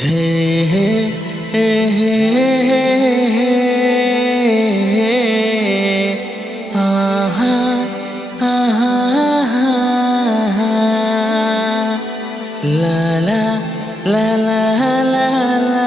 हे हे हे हे हे हे आहा आहा आहा ला ला ला ला ला ला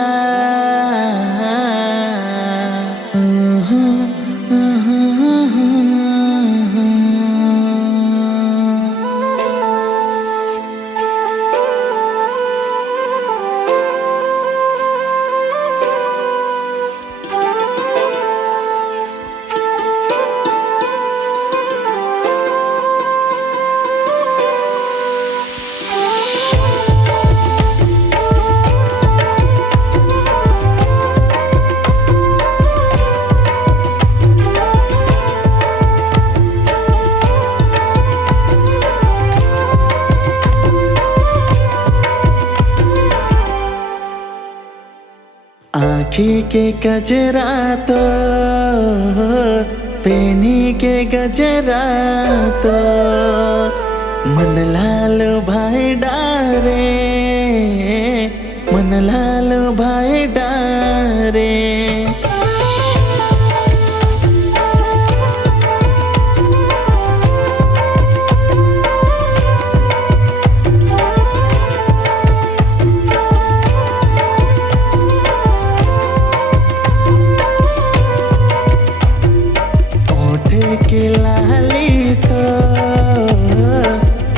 आँखी के गजरा तो पेनी के गजरा तो मन लाल भाई डारे मन लाल भाई डारे के लाली तो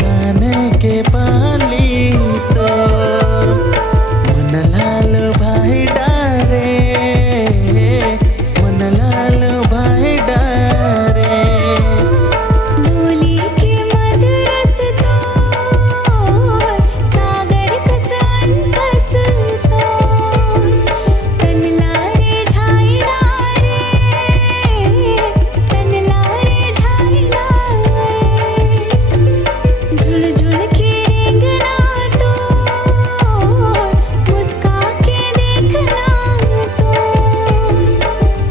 काने के पाली तो मन लाल भाई डारे मन लाल भाई डारे डोली के मधुरस तो सागर कसन कस तो तन लारे छाई डारे तन लारे छाई डारे झुल झुल के रेंगना तो मुस्का के देखना तो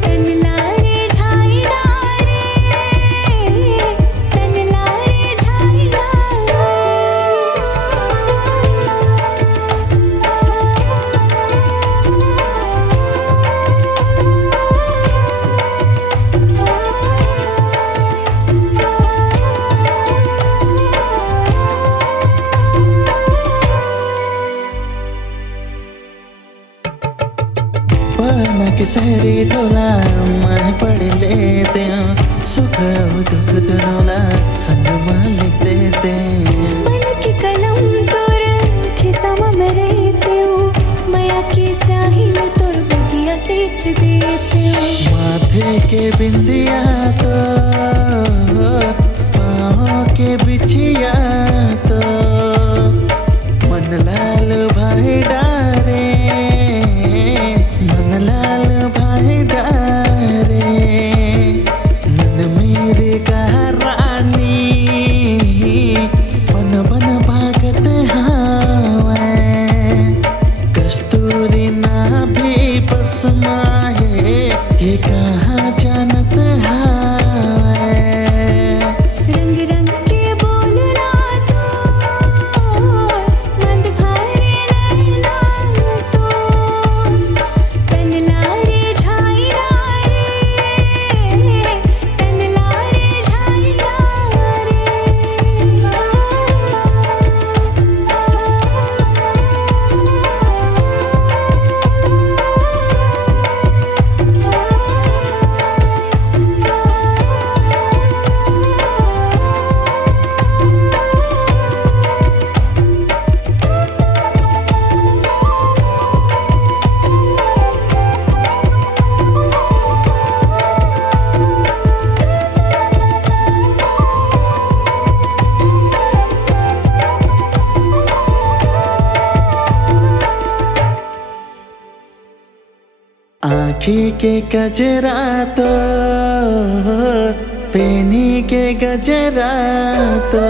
तन लारे छाई डारे तन लारे छाई डारे बना के सहरी धोला मैं पढ़ लेते हो सुख और दुख दोनों संग में लिख देते मन के कलम तोर खिसा में रहते हो माया के साहिल तोर बगिया सेच देते हो माथे के बिंदिया तो पाँव के बिछिया तो मन लाल भाई डारे मन लाल भाई डारे मन मेरे का रानी बन बन भागत हावे कस्तूरी ना भी बस माहे ये कहाँ जानत हावे रंग रंग के बोलना तो मंद भारे नैना तो तन लारे छाई डारे तन लारे छाई डारे आँखी के गजरा तो पेनी के गजरा तो